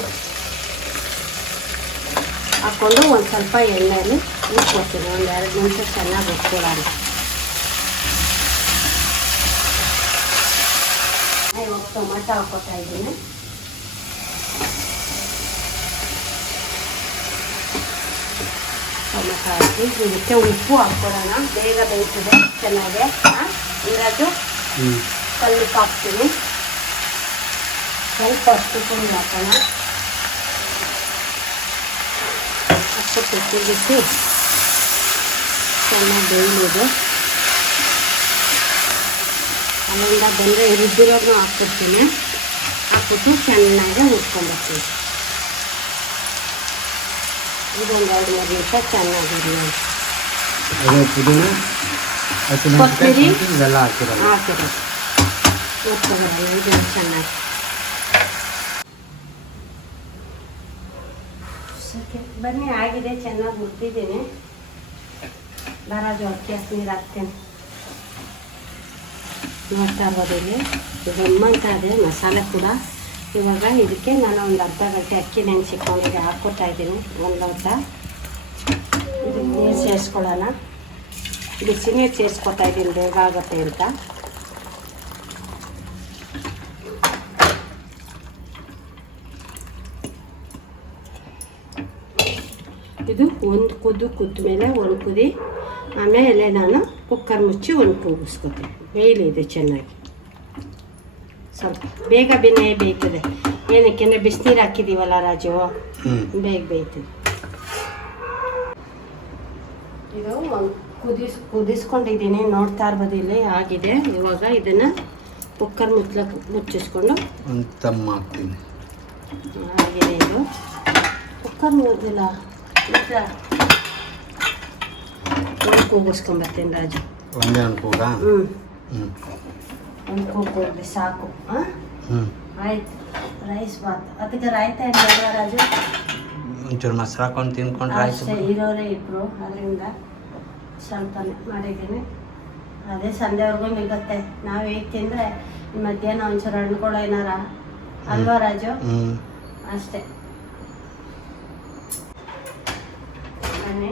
ಹಾಕ್ಕೊಂಡು ಒಂದು ಸ್ವಲ್ಪ ಎಣ್ಣೆಯಲ್ಲಿ ಉಟ್ಕೊತೀನಿ. ಒಂದು 2 ನಿಮಿಷ ಚೆನ್ನಾಗಿ ಉಟ್ಕೊಳ್ಳೋಣ. ಇವಾಗ ಟೊಮೆಟೊ ಹಾಕೋತಾ ಇದ್ದೀನಿ. ಟೊಮೆಟೊ ಹಾಕಿ ಇದಕ್ಕೆ ಉಪ್ಪು ಹಾಕ್ಕೊಳ್ಳೋಣ. ಬೇಗ ಬೇಯ್ತದೆ ಚೆನ್ನಾಗೆ. ಇರೋದು ಕಲ್ಲು ಹಾಕ್ತೀನಿ. ಸ್ವಲ್ಪ ಅಷ್ಟು ಪುಡಿ ಹಾಕೋಣ. ಅಷ್ಟು ತೆಗೆದಿಟ್ಟು ಚೆನ್ನಾಗಿ ಬೇಯಲಿದೆ. ಅಲ್ಲಿಂದ ಬಂದರೆ ರುಬ್ಬಿರೋದನ್ನ ಹಾಕ್ಬಿಡ್ತೀನಿ. ಹಾಕ್ಬಿಟ್ಟು ಚೆನ್ನಾಗಿ ಹುರ್ಕೊಂಡ್ಬರ್ತೀನಿ. ಇದೊಂದು 2-3 ನಿಮಿಷ ಚೆನ್ನಾಗಿರಲಿ. ಕೊತ್ತಂಬರಿ ಹಾಕಿರೋದು ಹುರ್ಕೊಂಡ್ಬರೋಣ. ಇದು ಚೆನ್ನಾಗಿ ಬನ್ನಿ ಆಗಿದೆ. ಚೆನ್ನಾಗಿ ಹುರ್ತಿದ್ದೀನಿ. ಬರೋದು ಅಕ್ಕಿ ಹಾಕಿ ನೀರು ಹಾಕ್ತೇನೆ. ನೋಡ್ತಾ ಇರ್ಬೋದು ಇಲ್ಲಿ ಗಮ್ಮಂತ ಇದೆ ಮಸಾಲೆ ಕೂಡ. ಇವಾಗ ಇದಕ್ಕೆ ನಾನು ಒಂದು ಅರ್ಧ ಗಂಟೆ ಅಕ್ಕಿ ನೆನೆಸಿಕೊಂಡಿದ್ದೆ ಹಾಕ್ಕೊತಾ ಇದ್ದೀನಿ. ಒಂದು ಲೋಟ ಇದಕ್ಕೆ ನೀರು ಸೇರಿಸ್ಕೊಳ್ಳೋಣ. ಬಿಸಿ ನೀರು ಸೇರಿಸ್ಕೊತಾ ಇದ್ದೀನಿ ಬೇಗ ಆಗುತ್ತೆ ಅಂತ. ಇದು ಒಂದು ಕುದ್ದು ಮೇಲೆ ಒಂದು ಕುದಿ, ಆಮೇಲೆ ನಾನು ಕುಕ್ಕರ್ ಮುಚ್ಚಿ ಒಂದು ಕೂಗಿಸ್ಕೊತೀನಿ. ಬೇಯಲಿದೆ ಚೆನ್ನಾಗಿ. ಸ್ವಲ್ಪ ಬೇಗ ಬೇಯ್ತದೆ. ಏನಕ್ಕೆಂದರೆ ಬಿಸಿನೀರು ಹಾಕಿದ್ದೀವಲ್ಲ ರಾಜು, ಬೇಗ ಬೇಯ್ತದೆ. ಇದು ಒಂದು ಕುದಿಸ್ಕೊಂಡಿದ್ದೀನಿ. ನೋಡ್ತಾ ಇರ್ಬೋದು ಇಲ್ಲಿ ಆಗಿದೆ. ಇವಾಗ ಇದನ್ನು ಕುಕ್ಕರ್ ಮುಚ್ಚಿಸ್ಕೊಂಡು ಒಂದು ತಮ್ಮ ಹಾಕ್ತೀನಿ. ಆಗಿದೆ ಇದು. ಕುಕ್ಕರ್ ಮುಗಿದಿಲ್ಲ ಒಂದು ಕೂಗಿಸ್ಕೊಂಬರ್ತೀನಿ ರಾಜು. ಒಂದೇ ಒಂದು ಕೂಗ? ಒಂದು ಕೂಗಿ ಸಾಕು. ಆಯ್ತು. ರೈಸ್ ಬಾತ್ ಅದಕ್ಕೆ ರಾಯ್ತಾ ಇಲ್ಲ ರಾಜು. ಒಂಚೂರು ಮೊಸರು ಹಾಕೊಂಡು ತಿನ್ಕೊಂಡ್ರೆ ಅಷ್ಟೇ. ಇರೋರೇ ಇಬ್ಬರು, ಅದರಿಂದ ಸ್ವಲ್ಪ ಮಾಡಿದ್ದೀನಿ. ಅದೇ ಸಂಜೆವರೆಗೂ ಮಿಗುತ್ತೆ. ನಾವು ಹೇಗೆ ತಿಂದರೆ ಮಧ್ಯಾಹ್ನ ಒಂಚೂರು ಹಣ್ಣುಗಳು ಏನಾರ ಅಲ್ವಾ ರಾಜು? ಅಷ್ಟೇ. ಬನ್ನಿ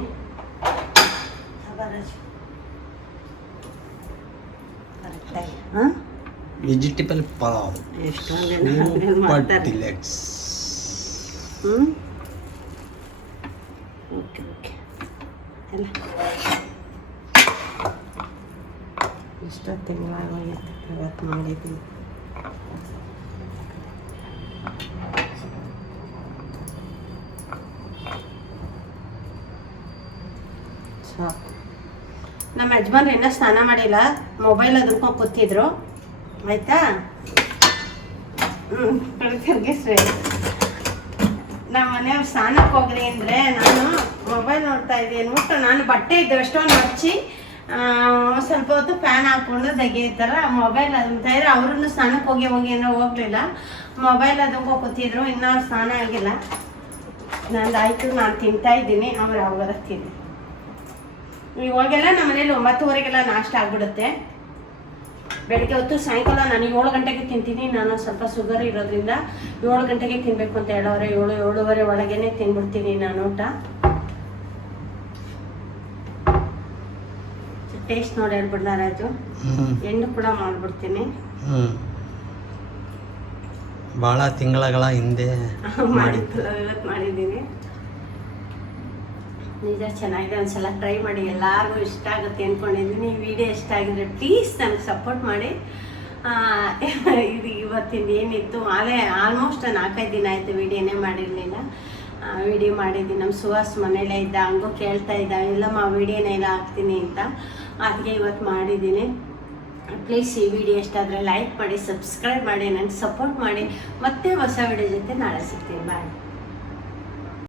ರಾಜು ಕರೆಕ್ಟಾಗಿ. ವೆಜಿಟೇಬಲ್ ಪಲಾವ್ ಎಷ್ಟೊಂದು ಮಾಡ್ತಾರೆ. ಡಿಲೆಕ್ಸ್. ಓಕೆ ಓಕೆ ಎಲ್ಲ ಇಷ್ಟು ತಿಂಗಳಾಗೋಗಿತ್ತು ಇವತ್ತು ಮಾಡಿದ್ದೀನಿ. ನಮ್ಮ ಯಜಮಾನ್ರು ಇನ್ನೂ ಸ್ನಾನ ಮಾಡಿಲ್ಲ, ಮೊಬೈಲ್ ಅದ್ರಕೊಂಡು ಕೂತಿದ್ರು. ಆಯಿತಾ? ನಮ್ಮ ಮನೆಯವ್ರು ಸ್ನಾನಕ್ಕೆ ಹೋಗ್ರಿ ಅಂದರೆ ನಾನು ಮೊಬೈಲ್ ನೋಡ್ತಾ ಇದ್ದೀನಿ ಅಂದ್ಬಿಟ್ಟು ನಾನು ಬಟ್ಟೆ ಇದ್ದು ಎಷ್ಟೊಂದು ಹಚ್ಚಿ ಸ್ವಲ್ಪ ಹೊತ್ತು ಫ್ಯಾನ್ ಹಾಕ್ಕೊಂಡು ತೆಗಿತಾರ ಮೊಬೈಲ್ ಅಂತ ಇದ್ರೆ ಅವ್ರನ್ನು ಸ್ನಾನಕ್ಕೆ ಹೋಗಿ ಏನೋ ಹೋಗಲಿಲ್ಲ. ಮೊಬೈಲ್ ಅದಕ್ಕೆ ಕೂತಿದ್ರು, ಇನ್ನೂ ಅವ್ರು ಸ್ನಾನ ಆಗಿಲ್ಲ. ನಂದು ಆಯಿತು, ನಾನು ತಿಂತಾ ಇದ್ದೀನಿ, ಅವ್ರು ಯಾವಾಗಾರ ತಿಂದು. ಇವಾಗೆಲ್ಲ ನಮ್ಮ ಮನೇಲಿ 9:30 ನಾಷ್ಟ ಆಗ್ಬಿಡುತ್ತೆ. ಬೆಳಗ್ಗೆ ಹೊತ್ತು ಸಾಯಂಕಾಲ ನಾನು 7 ಗಂಟೆಗೆ ತಿಂತೀನಿ. ನಾನು ಸ್ವಲ್ಪ ಶುಗರ್ ಇರೋದ್ರಿಂದ 7 ಗಂಟೆಗೆ ತಿನ್ನಬೇಕು ಅಂತ ಹೇಳೋರೆ. 7-7:30 ಒಳಗೇನೆ ತಿನ್ಬಿಡ್ತೀನಿ ನಾನು ಊಟ. ಟೇಸ್ಟ್ ನೋಡಿ ಹೇಳ್ಬಿಡ್ದ ರಾಜು, ಎಣ್ಣೆ ಕೂಡ ಮಾಡ್ಬಿಡ್ತೀನಿ. ಭಾಳ ತಿಂಗಳ ಹಿಂದೆ ಮಾಡಿತ್ತು, ಇವತ್ತು ಮಾಡಿದ್ದೀನಿ. ನಿಜ ಚೆನ್ನಾಗಿದೆ, ಒಂದ್ಸಲ ಟ್ರೈ ಮಾಡಿ, ಎಲ್ಲರಿಗೂ ಇಷ್ಟ ಆಗುತ್ತೆ ಅಂದ್ಕೊಂಡಿದ್ದೀನಿ. ಈ ವಿಡಿಯೋ ಇಷ್ಟ ಆಗಿದ್ರೆ ಪ್ಲೀಸ್ ನನಗೆ ಸಪೋರ್ಟ್ ಮಾಡಿ. ಇದು ಇವತ್ತಿಂದ ಏನಿತ್ತು ಆಲ್ಮೋಸ್ಟ್ 4-5 ದಿನ ಆಯಿತು ವಿಡಿಯೋನೇ ಮಾಡಿರಲಿಲ್ಲ. ವಿಡಿಯೋ ಮಾಡಿದ್ದೀನಿ. ನಮ್ಮ ಸುಹಾಸ್ ಮನೇಲೇ ಇದ್ದ, ಹಂಗೂ ಕೇಳ್ತಾ ಇದ್ದ, ಇಲ್ಲಮ್ಮ ವಿಡಿಯೋನೆಲ್ಲ ಹಾಕ್ತೀನಿ ಅಂತ. ಅದಕ್ಕೆ ಇವತ್ತು ಮಾಡಿದ್ದೀನಿ. ಪ್ಲೀಸ್ ಈ ವಿಡಿಯೋ ಇಷ್ಟ ಆದರೆ ಲೈಕ್ ಮಾಡಿ, ಸಬ್ಸ್ಕ್ರೈಬ್ ಮಾಡಿ, ನನಗೆ ಸಪೋರ್ಟ್ ಮಾಡಿ. ಮತ್ತೆ ಹೊಸ ವಿಡಿಯೋ ಜೊತೆ ನಾಳೆ ಸಿಗ್ತೀನಿ. ಬಾಯ್.